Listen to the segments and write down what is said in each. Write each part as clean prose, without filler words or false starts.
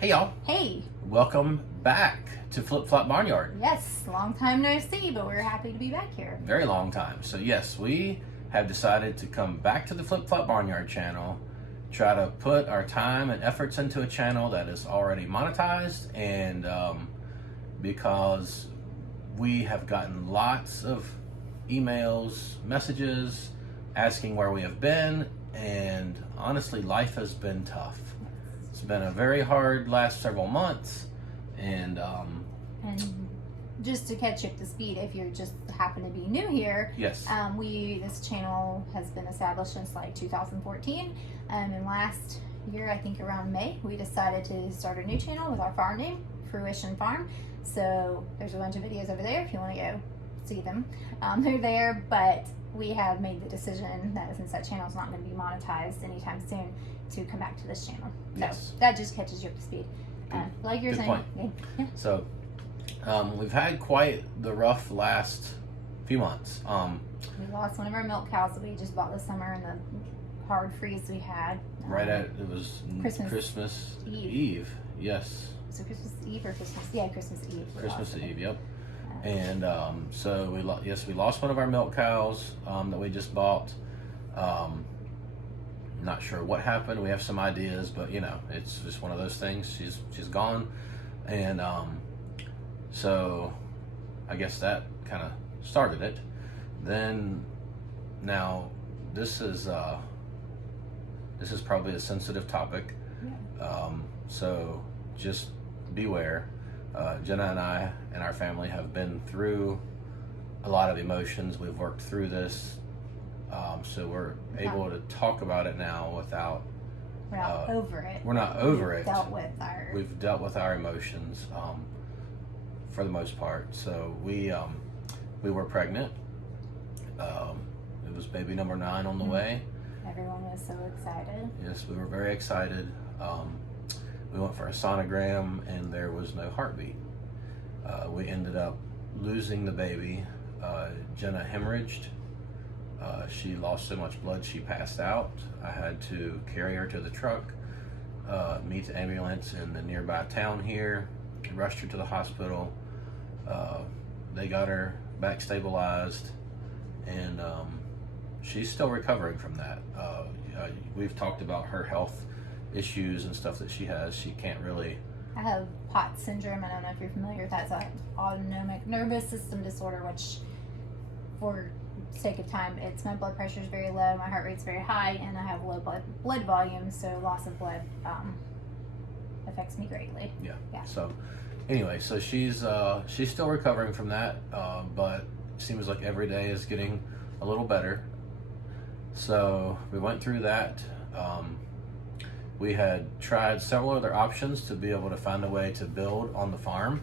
Hey y'all, Hey, welcome back to Flip Flop Barnyard. yes, long time no see, but we're happy to be back here. Very long time. So yes, we have decided to come back to the Flip Flop Barnyard channel, try to put our time and efforts into a channel that is already monetized, and because we have gotten lots of emails, messages, asking where we have been, and honestly, life has been tough. It's been a very hard last several months, and just to catch you up to speed, if you're just happen to be new here, yes, this channel has been established since like 2014, and last year, I think around May, we decided to start a new channel with our farm name, Fruition Farm. So there's a bunch of videos over there if you want to go see them. They're there, but we have made the decision that since that channel is not going to be monetized anytime soon, to come back to this channel. So yes, that just catches you up to speed. Like you're good saying. point. Yeah. So we've had quite the rough last few months. We lost one of our milk cows that we just bought this summer in the hard freeze we had. Right at it was Christmas Eve. Yes. So Christmas Eve or Christmas? Yeah, Christmas Eve. Christmas Eve. Yep. And so we lost one of our milk cows that we just bought. Not sure what happened. We have some ideas, but you know, it's just one of those things. She's gone, and so I guess that kind of started it. Then now this is probably a sensitive topic, so just beware. Jenna and I and our family have been through a lot of emotions. We've worked through this. So we're able to talk about it now without. We're not over it. We're not over it. We've dealt with our emotions for the most part. So we were pregnant. It was baby number 9 on the way. Everyone was so excited. Yes, we were very excited. We went for a sonogram and there was no heartbeat. We ended up losing the baby. Jenna hemorrhaged. She lost so much blood she passed out. I had to carry her to the truck, meet the ambulance in the nearby town here, rushed her to the hospital. They got her back stabilized, and she's still recovering from that. We've talked about her health issues and stuff that she has. She can't really... I have POTS syndrome. I don't know if you're familiar with that. It's an autonomic nervous system disorder, which for sake of time, it's my blood pressure is very low, my heart rate's very high, and I have low blood volume, so loss of blood affects me greatly. Yeah. So anyway, so she's still recovering from that, but it seems like every day is getting a little better. So we went through that. We had tried several other options to be able to find a way to build on the farm.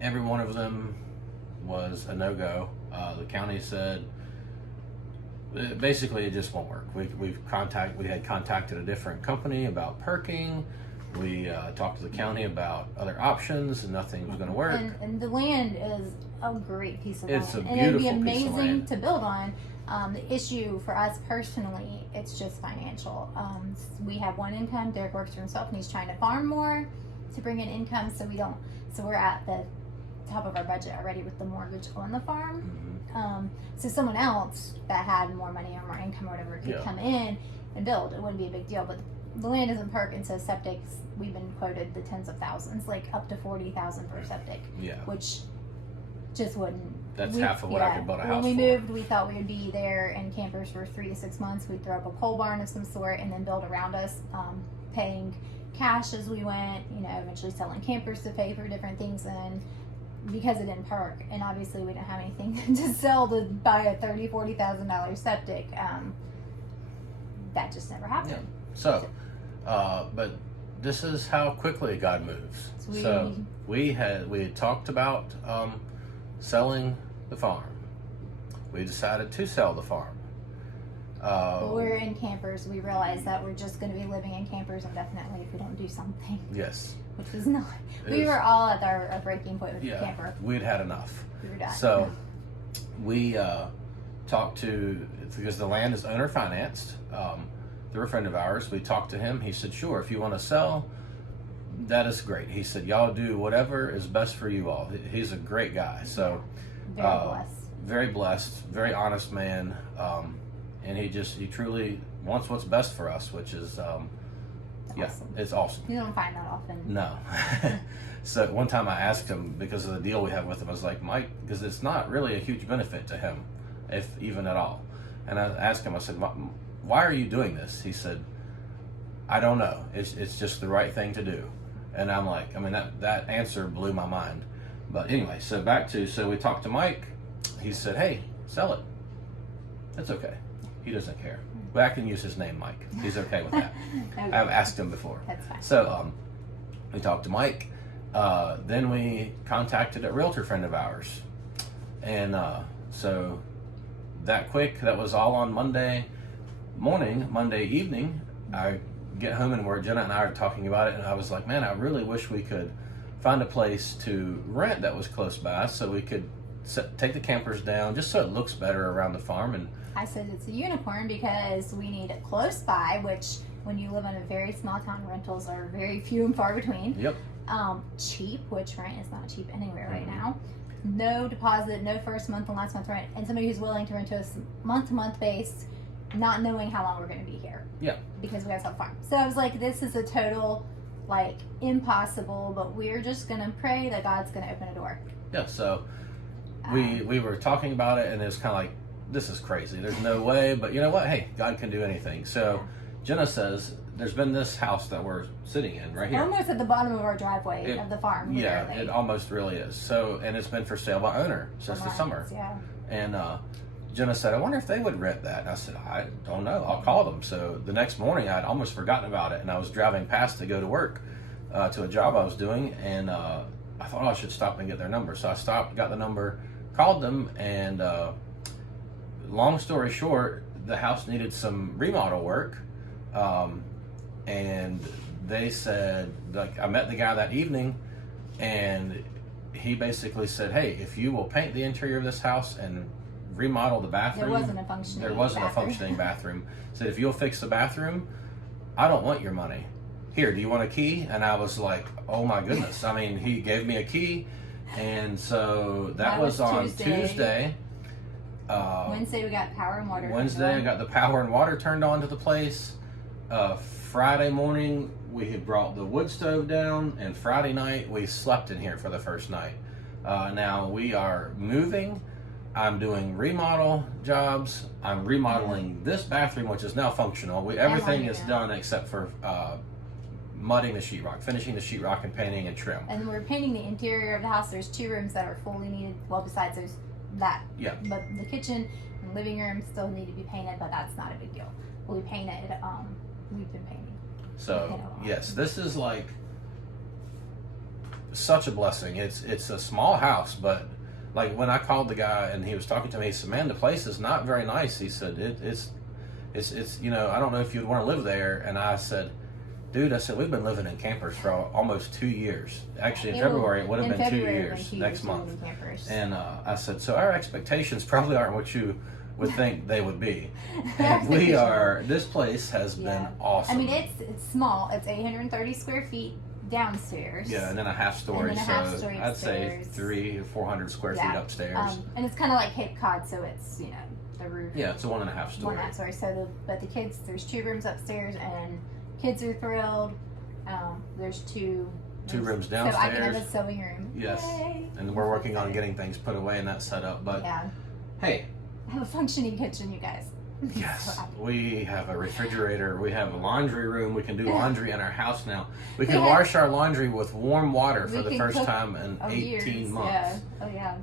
Every one of them was a no-go. The county said basically it just won't work. We had contacted a different company about perking. We talked to the county about other options, and nothing was going to work. And the land is a great piece of land. It's a and it'd be beautiful piece of amazing land to build on. The issue for us personally, it's just financial. We have one income. Derek works for himself, and he's trying to farm more to bring in income. So we're at the top of our budget already with the mortgage on the farm. Mm-hmm. So someone else that had more money or more income or whatever could come in and build. It wouldn't be a big deal, but the land isn't perk, and so septics, we've been quoted the tens of thousands, like up to 40,000 per septic. Yeah. Which just wouldn't. That's half of what I could build a house for. When we moved, we thought we would be there in campers for 3 to 6 months. We'd throw up a pole barn of some sort and then build around us, paying cash as we went, eventually selling campers to pay for different things. And because it didn't perk, and obviously we didn't have anything to sell to buy a $30,000, $40,000 septic, that just never happened. Yeah. So, but this is how quickly God moves. So we had talked about selling the farm. We decided to sell the farm. We're in campers. We realized that we're just going to be living in campers indefinitely if we don't do something. Yes. Which was not. We were all at our breaking point with the camper. We'd had enough. We were done. So we talked to, because the land is owner financed, through a friend of ours. We talked to him. He said, sure, if you want to sell, That is great. He said, y'all do whatever is best for you all. He's a great guy. So Very blessed. very blessed, very honest man. And he truly wants what's best for us, which is, yeah, Awesome. it's awesome. You don't find that often. No. So one time I asked him, because of the deal we have with him, I was like, Mike, because it's not really a huge benefit to him, if even at all. And I asked him, I said, why are you doing this? He said, I don't know. It's just the right thing to do. And I'm like, I mean, that answer blew my mind. But anyway, so we talked to Mike. He said, hey, sell it. That's okay. He doesn't care. But I can use his name, Mike. He's okay with that. Okay. I've asked him before. That's fine. So we talked to Mike. Then we contacted a realtor friend of ours. And so that was all on Monday morning. Monday evening, I get home and Jenna and I are talking about it, and I was like, man, I really wish we could find a place to rent that was close by so we could take the campers down just so it looks better around the farm. And I said it's a unicorn because we need it close by, which when you live in a very small town, rentals are very few and far between. Yep. Cheap, which rent is not cheap anywhere right now. No deposit, no first month and last month rent, and somebody who's willing to rent to us month-to-month base, not knowing how long we're going to be here. Yeah. Because we have to farm. So I was like, this is a total, like, impossible, but we're just going to pray that God's going to open a door. Yeah, so we were talking about it, and it was kind of like, this is crazy. There's no way, but you know what? Hey, God can do anything. So Jenna says, there's been this house that we're sitting in right here. Almost at the bottom of our driveway of the farm. Yeah, literally. it almost really is. So, and it's been for sale by owner since the summer. Yeah. And Jenna said, I wonder if they would rent that. And I said, I don't know. I'll call them. So the next morning, I'd almost forgotten about it. And I was driving past to go to work to a job I was doing. And I thought, I should stop and get their number. So I stopped, got the number, called them. And long story short, the house needed some remodel work. And they said, like, I met the guy that evening, and he basically said, hey, if you will paint the interior of this house and remodel the bathroom. There wasn't a functioning bathroom. Said, if you'll fix the bathroom, I don't want your money. Here, do you want a key? And I was like, oh my goodness. I mean, he gave me a key. And so that was on Tuesday. Wednesday we got power and water. I got the power and water turned on to the place. Friday morning we had brought the wood stove down, and Friday night we slept in here for the first night. Now we are moving. I'm doing remodel jobs. I'm remodeling this bathroom, which is now functional. Everything is done except for mudding the sheetrock, finishing the sheetrock, and painting and trim. And we're painting the interior of the house. There's 2 rooms that are fully needed. Well, besides that. Yeah. But the kitchen and living room still need to be painted, but that's not a big deal. We painted. We've been painting. So yes, this is like such a blessing. It's a small house, but like when I called the guy and he was talking to me, he said, "Man, the place is not very nice." He said, "It's I don't know if you'd want to live there." And I said, "Dude," I said, "we've been living in campers for almost 2 years. Actually, in February it would have been 2 years next month." And I said, "So our expectations probably aren't what you would think they would be." And we are. This place has been awesome. I mean, it's small. It's 830 square feet downstairs. Yeah, and then a half story. And then a half story I'd upstairs. say 300 or 400 square feet upstairs. And it's kind of like Cape Cod, so it's the roof. Yeah, it's a 1.5 story. 1.5 story. So, but the kids, there's 2 rooms upstairs, and kids are thrilled. There's 2 rooms downstairs. So I can have a sewing room. Yes. Yay. And we're working on getting things put away and that set up. But hey, I have a functioning kitchen, you guys. Yes, we have a refrigerator. We have a laundry room. We can do laundry in our house now. We can wash our laundry with warm water for the first time in 18 months. Yeah. Oh yeah.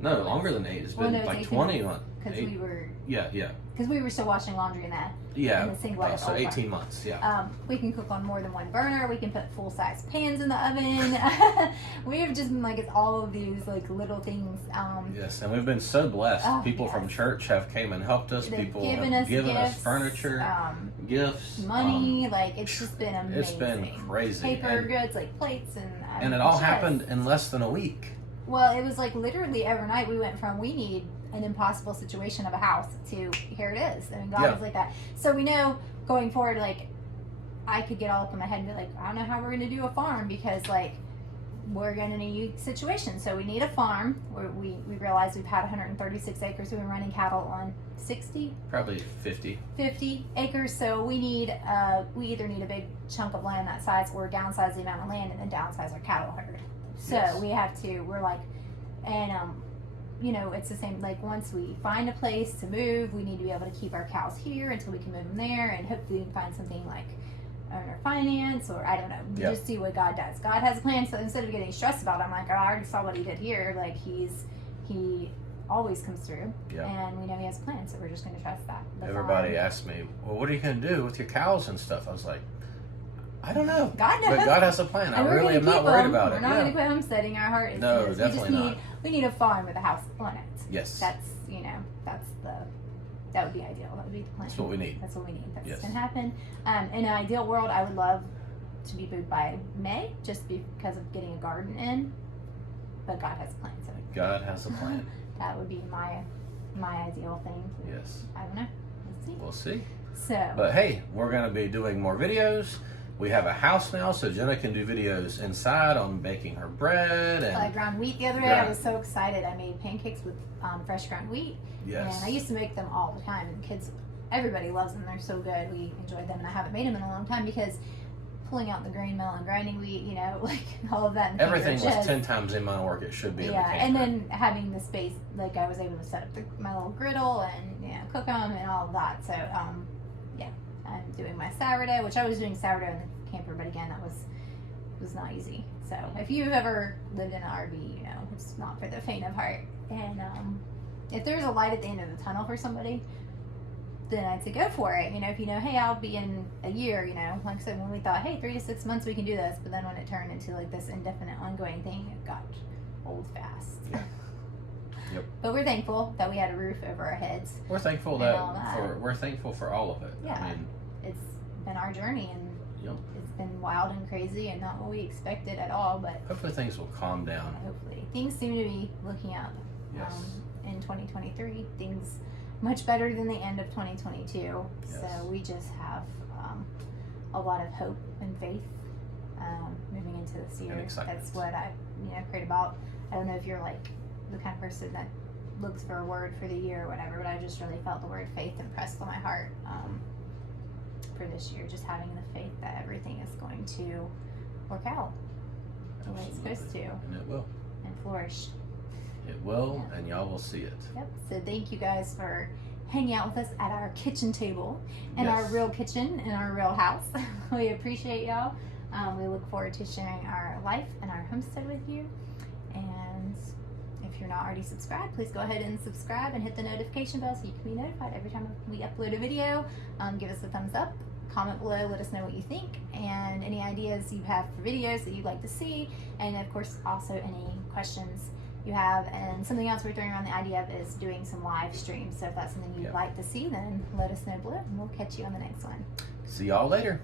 No, longer than 8. It's been like 20 months. Because we were. Yeah. Because we were still washing laundry in that. Yeah. In the single So 18 months. Yeah. We can cook on more than one burner. We can put full size pans in the oven. We have just been like, it's all of these like little things. Yes, and we've been so blessed. People from church have came and helped us. People have given us furniture, gifts, money. Like it's just been amazing. It's been crazy. Paper goods like plates and it all happened in less than a week. Well, it was like literally overnight. We went from we need an impossible situation of a house to here it is. I mean, God is like that. So we know going forward, like I could get all up in my head and be like, I don't know how we're going to do a farm because like we're in a unique situation. So we need a farm. We realize we've had 136 acres. We've been running cattle on 60, probably 50 acres. So we need we either need a big chunk of land that size or downsize the amount of land and then downsize our cattle herd. So Yes. we have to. We're like, and you know, it's the same. Like once we find a place to move, we need to be able to keep our cows here until we can move them there, and hopefully we can find something like owner finance, or I don't know, Yep. just see what God does. God has a plan, so instead of getting stressed about it, I'm like, oh, I already saw what he did here. Like he always comes through, Yep. and we know he has a plan, so we're just going to trust that. That's all. Everybody asked me, well, what are you going to do with your cows and stuff? I was like, I don't know. God knows. But God has a plan. I And we're really gonna am not keep worried them. about We're it. not Yeah. going to quit homesteading. Our heart is No, this. definitely not. We need a farm with a house on it. Yes. That's, you know, that would be ideal. That would be the plan. That's what we need. That's what we need. That's Yes. going to happen. In an ideal world, I would love to be moved by May, just because of getting a garden in. But God has a plan, so God has a plan. that would be my ideal thing. Yes. I don't know. Let's see. We'll see. So, But hey, we're going to be doing more videos. We have a house now, so Jenna can do videos inside on baking her bread. I And ground wheat the other day. I was so excited. I made pancakes with fresh ground wheat. yes. And I used to make them all the time, and kids, everybody loves them. They're so good. We enjoyed them, and I haven't made them in a long time because pulling out the grain mill and grinding wheat, you know, like all of that. In the Everything camper was just- 10 times the amount of work it should be in the Yeah, camper. and then having the space, like I was able to set up my little griddle and cook them and all of that. So yeah, I'm doing my sourdough, which I was doing sourdough in the camper, but again, that was not easy. So if you've ever lived in an RV, you know it's not for the faint of heart. And if there's a light at the end of the tunnel for somebody, then I'd say go for it. You know, if you know, hey, I'll be in a year. You know, like I said, when we thought, hey, 3 to 6 months we can do this, but then when it turned into like this indefinite, ongoing thing, it got old fast. Yeah. Yep. But we're thankful that we had a roof over our heads. We're thankful And all that. we're thankful for all of it. Yeah. I mean, It's been our journey, and Yep. it's been wild and crazy, and not what we expected at all. But hopefully things will calm down. hopefully, things seem to be looking up. Yes. In 2023, things much better than the end of 2022. Yes. So we just have a lot of hope and faith moving into this year. And excitement. That's what I prayed about. I don't know if you're like the kind of person that looks for a word for the year or whatever, but I just really felt the word faith impressed on my heart for this year. Just having the faith that everything is going to work out the way it's supposed to And it will. and flourish. It will, and y'all will see it. Yep. So thank you guys for hanging out with us at our kitchen table in Yes. our real kitchen in our real house. We appreciate y'all. We look forward to sharing our life and our homestead with you. And if you're not already subscribed, please go ahead and subscribe and hit the notification bell so you can be notified every time we upload a video. Give us a thumbs up. Comment below, let us know what you think, and any ideas you have for videos that you'd like to see, and of course also any questions you have. And something else we're throwing around the idea of is doing some live streams. So if that's something you'd Yep. like to see, then let us know below, and we'll catch you on the next one. See y'all later.